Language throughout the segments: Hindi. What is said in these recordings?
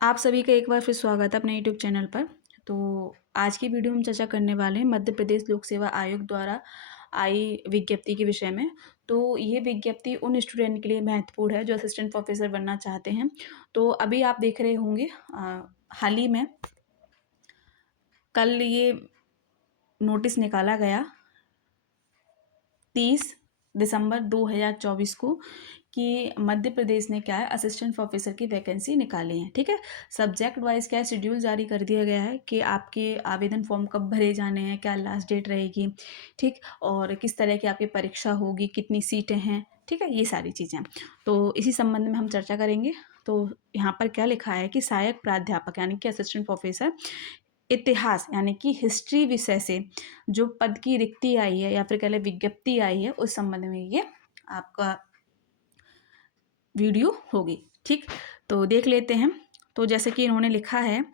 आप सभी का एक बार फिर स्वागत है अपने यूट्यूब चैनल पर। तो आज की वीडियो में हम चर्चा करने वाले हैं मध्य प्रदेश लोक सेवा आयोग द्वारा आई विज्ञप्ति के विषय में। तो ये विज्ञप्ति उन स्टूडेंट के लिए महत्वपूर्ण है जो असिस्टेंट प्रोफेसर बनना चाहते हैं। तो अभी आप देख रहे होंगे हाल ही में कल ये नोटिस निकाला गया 30 दिसंबर 2024 को कि मध्य प्रदेश ने क्या है असिस्टेंट प्रोफेसर की वैकेंसी निकाली है। ठीक है, सब्जेक्ट वाइज क्या है शेड्यूल जारी कर दिया गया है कि आपके आवेदन फॉर्म कब भरे जाने हैं, क्या लास्ट डेट रहेगी, ठीक, और किस तरह की आपकी परीक्षा होगी, कितनी सीटें हैं, ठीक है, ये सारी चीज़ें। तो इसी संबंध में हम चर्चा करेंगे। तो यहाँ पर क्या लिखा है कि सहायक प्राध्यापक यानी कि असिस्टेंट प्रोफेसर इतिहास यानी कि हिस्ट्री विषय से जो पद की रिक्ति आई है या फिर कह लें विज्ञप्ति आई है उस संबंध में ये आपका वीडियो होगी। ठीक, तो देख लेते हैं। तो जैसे कि इन्होंने लिखा है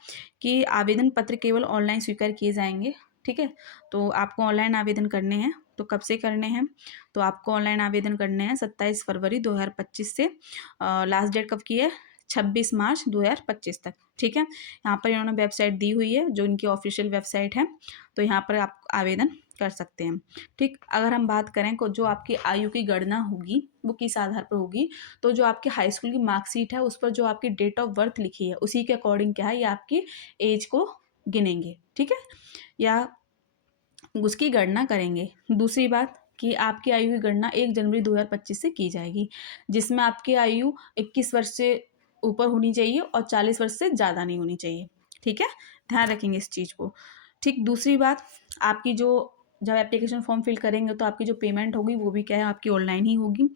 कि आवेदन पत्र केवल ऑनलाइन स्वीकार किए जाएंगे। ठीक है, तो आपको ऑनलाइन आवेदन करने हैं। तो कब से करने हैं? तो आपको ऑनलाइन आवेदन करने हैं 27 फरवरी 2025 से। लास्ट डेट कब की है? 26 मार्च 2025 तक। ठीक है, यहाँ पर इन्होंने वेबसाइट दी हुई है जो इनकी ऑफिशियल वेबसाइट है। तो यहाँ पर आप आवेदन कर सकते हैं। ठीक, अगर हम बात करें को जो आपकी आयु की गणना होगी वो किस आधार पर होगी? तो जो आपकी हाई स्कूल की मार्कशीट है उस पर जो आपकी डेट ऑफ बर्थ लिखी है उसी के अकॉर्डिंग क्या है ये आपकी एज को गिनेंगे। ठीक है, या उसकी गणना करेंगे। दूसरी बात कि आपकी आयु की गणना 1 जनवरी 2025 से की जाएगी, जिसमें आपकी आयु 21 वर्ष से ऊपर होनी चाहिए और 40 वर्ष से ज़्यादा नहीं होनी चाहिए। ठीक है, ध्यान रखेंगे इस चीज़ को। ठीक, दूसरी बात आपकी जो जब एप्लीकेशन फॉर्म फिल करेंगे तो आपकी जो पेमेंट होगी वो भी क्या है आपकी ऑनलाइन ही होगी।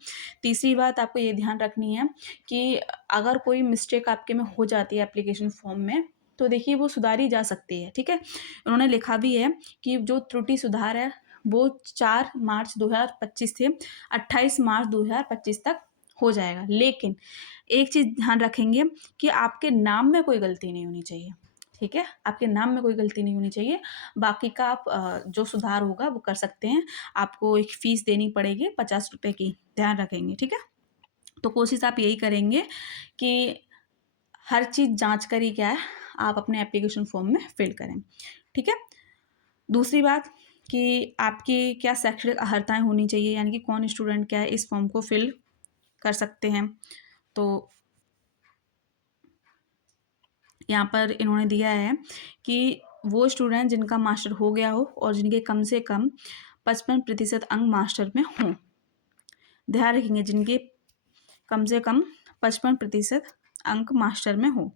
तीसरी बात आपको ये ध्यान रखनी है कि अगर कोई मिस्टेक आपके में हो जाती है एप्लीकेशन फॉर्म में तो देखिए वो सुधारी जा सकती है। ठीक है, उन्होंने लिखा भी है कि जो त्रुटि सुधार है वो 4 मार्च 2025 से 28 मार्च 2025 तक हो जाएगा। लेकिन एक चीज़ ध्यान रखेंगे कि आपके नाम में कोई गलती नहीं होनी चाहिए। ठीक है, आपके नाम में कोई गलती नहीं होनी चाहिए। बाकी का आप जो सुधार होगा वो कर सकते हैं। आपको एक फ़ीस देनी पड़ेगी 50 रुपये की, ध्यान रखेंगे। ठीक है, तो कोशिश आप यही करेंगे कि हर चीज़ जाँच कर ही क्या है आप अपने एप्लीकेशन फॉर्म में फिल करें। ठीक है, दूसरी बात कि आपकी क्या शैक्षणिक अर्हताएँ होनी चाहिए यानी कि कौन स्टूडेंट क्या है इस फॉर्म को फिल कर सकते हैं। तो यहाँ पर इन्होंने दिया है कि वो स्टूडेंट जिनका मास्टर हो गया हो और जिनके कम से कम 55% अंक मास्टर में हों। ध्यान रखेंगे जिनके कम से कम 55% अंक मास्टर में हो।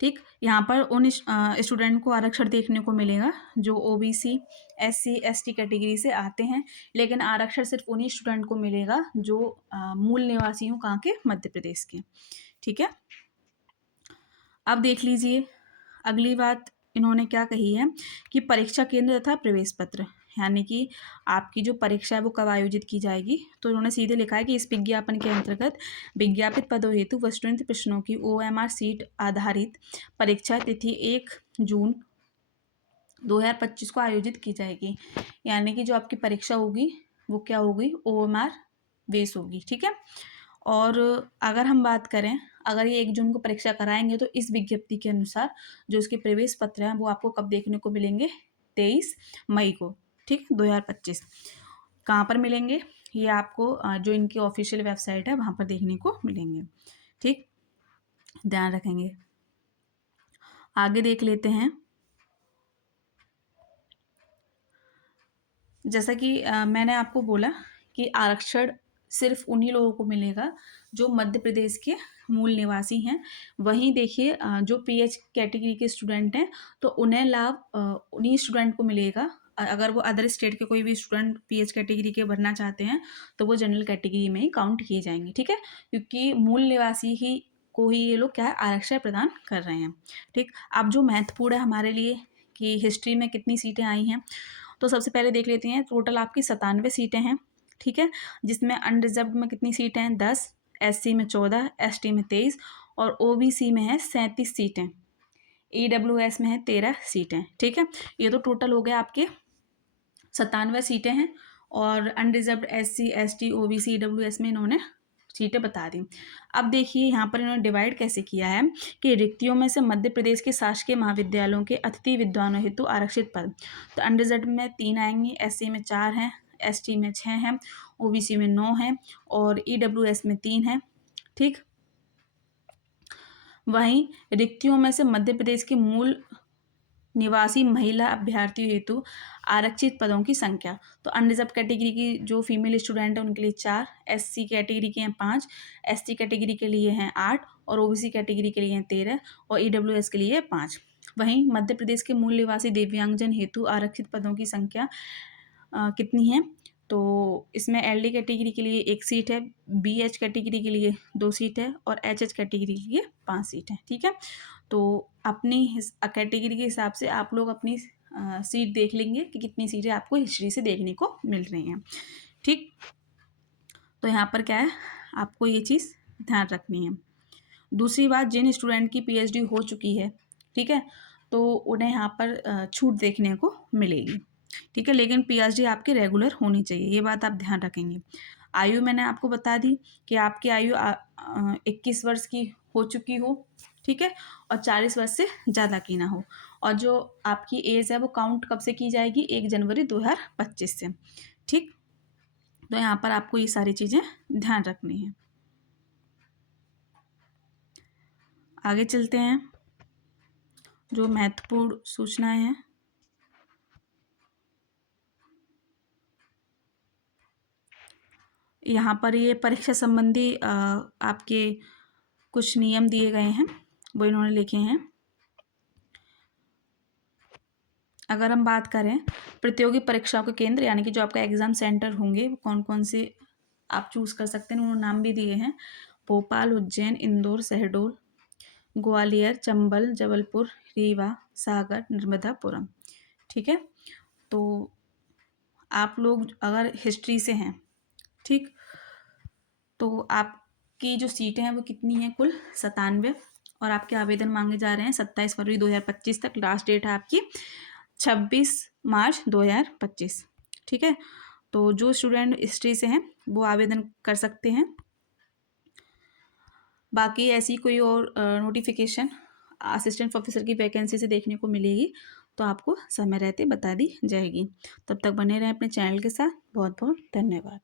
ठीक, यहाँ पर उन स्टूडेंट को आरक्षण देखने को मिलेगा जो ओबीसी एससी एसटी कैटेगरी से आते हैं, लेकिन आरक्षण सिर्फ उन्हीं स्टूडेंट को मिलेगा जो मूल निवासी हों कहाँ के, मध्य प्रदेश के। ठीक है, अब देख लीजिए अगली बात इन्होंने क्या कही है कि परीक्षा केंद्र तथा प्रवेश पत्र यानी कि आपकी जो परीक्षा है वो कब आयोजित की जाएगी। तो इन्होंने सीधे लिखा है कि इस विज्ञापन के अंतर्गत विज्ञापित पदों हेतु वस्तुनिष्ठ प्रश्नों की OMR सीट आधारित परीक्षा तिथि 1 जून 2025 को आयोजित की जाएगी। यानी कि जो आपकी परीक्षा होगी वो क्या होगी, OMR बेस होगी। ठीक है, और अगर हम बात करें अगर ये 1 जून को परीक्षा कराएंगे तो इस विज्ञप्ति के अनुसार जो इसके प्रवेश पत्र हैं वो आपको कब देखने को मिलेंगे, 23 मई को। ठीक, 2025 कहाँ पर मिलेंगे ये आपको जो इनकी ऑफिशियल वेबसाइट है वहाँ पर देखने को मिलेंगे। ठीक, ध्यान रखेंगे। आगे देख लेते हैं। जैसा कि मैंने आपको बोला कि आरक्षण सिर्फ उन्हीं लोगों को मिलेगा जो मध्य प्रदेश के मूल निवासी हैं। वहीं देखिए जो PH कैटेगरी के स्टूडेंट हैं तो उन्हें लाभ उन्हीं स्टूडेंट को मिलेगा। अगर वो अदर स्टेट के कोई भी स्टूडेंट PH कैटेगरी के भरना चाहते हैं तो वो जनरल कैटेगरी में ही काउंट किए जाएंगे। ठीक है, क्योंकि मूल निवासी ही को ही ये लोग क्या है आरक्षण प्रदान कर रहे हैं। ठीक, अब जो महत्वपूर्ण है हमारे लिए कि हिस्ट्री में कितनी सीटें आई हैं, तो सबसे पहले देख लेते हैं। टोटल आपकी 97 सीटें हैं। ठीक है, जिसमें अनरिजर्व में कितनी सीटें हैं, 10, SC में 14, ST में 23 और OBC में है 37 सीटें, EWS में है 13 सीटें। ठीक है, ये तो टोटल हो गया आपके 97 सीटें हैं और unreserved SC ST OBC EWS में इन्होंने सीटें बता दी। अब देखिए यहाँ पर इन्होंने डिवाइड कैसे किया है कि रिक्तियों में से मध्य प्रदेश के शासकीय महाविद्यालयों के अतिथि विद्वानों हेतु आरक्षित पद, तो अंडरजेड में 3 आएंगी, एससी में 4 हैं, एसटी में 6 हैं, ओबीसी में 9 हैं और ईडब्ल्यूएस में 3 हैं। ठीक। वहीं रिक्तियों में से मध्य प्रदेश के मूल निवासी महिला अभ्यर्थियों हेतु आरक्षित पदों की संख्या, तो अनरिजर्व कैटेगरी की जो फीमेल स्टूडेंट है उनके लिए 4, एससी कैटेगरी के हैं 5, एसटी कैटेगरी के लिए हैं 8 और ओबीसी कैटेगरी के लिए हैं 13 और ईडब्ल्यूएस के लिए 5। वहीं मध्य प्रदेश के मूल निवासी दिव्यांगजन हेतु आरक्षित पदों की संख्या कितनी है, तो इसमें एलडी कैटेगरी के लिए 1 सीट है, बीएच कैटेगरी के लिए 2 सीट है और एचएच कैटेगरी के लिए 5 सीट है। ठीक है, तो अपनी कैटेगरी के हिसाब से आप लोग अपनी सीट देख लेंगे कि कितनी सीटें आपको हिस्ट्री से देखने को मिल रही हैं। ठीक, तो यहाँ पर क्या है, आपको ये चीज़ ध्यान रखनी है। दूसरी बात, जिन स्टूडेंट की पीएचडी हो चुकी है, ठीक है, तो उन्हें यहाँ पर छूट देखने को मिलेगी। ठीक है, लेकिन पीएचडी आपकी रेगुलर होनी चाहिए, ये बात आप ध्यान रखेंगे। आयु मैंने आपको बता दी कि आपकी आयु 21 वर्ष की हो चुकी हो, ठीक है, और 40 वर्ष से ज़्यादा की ना हो। और जो आपकी एज है वो काउंट कब से की जाएगी, 1 जनवरी 2025 से। ठीक, तो यहाँ पर आपको ये सारी चीज़ें ध्यान रखनी है। आगे चलते हैं, जो महत्वपूर्ण सूचनाएं हैं। यहाँ पर ये परीक्षा संबंधी आपके कुछ नियम दिए गए हैं, वो इन्होंने लिखे हैं। अगर हम बात करें प्रतियोगी परीक्षाओं के केंद्र, यानी कि जो आपका एग्ज़ाम सेंटर होंगे वो कौन कौन से आप चूज़ कर सकते हैं, उन्होंने नाम भी दिए हैं। भोपाल, उज्जैन, इंदौर, शहडोल, ग्वालियर, चंबल, जबलपुर, रीवा, सागर, नर्मदापुरम। ठीक है, तो आप लोग अगर हिस्ट्री से हैं, ठीक, तो आपकी जो सीटें हैं वो कितनी हैं, कुल 97, और आपके आवेदन मांगे जा रहे हैं 27 फरवरी 2025 तक। लास्ट डेट है आपकी 26 मार्च 2025। ठीक है, तो जो स्टूडेंट हिस्ट्री से हैं वो आवेदन कर सकते हैं। बाकी ऐसी कोई और नोटिफिकेशन असिस्टेंट प्रोफेसर की वैकेंसी से देखने को मिलेगी तो आपको समय रहते बता दी जाएगी। तब तक बने रहें अपने चैनल के साथ। बहुत बहुत धन्यवाद।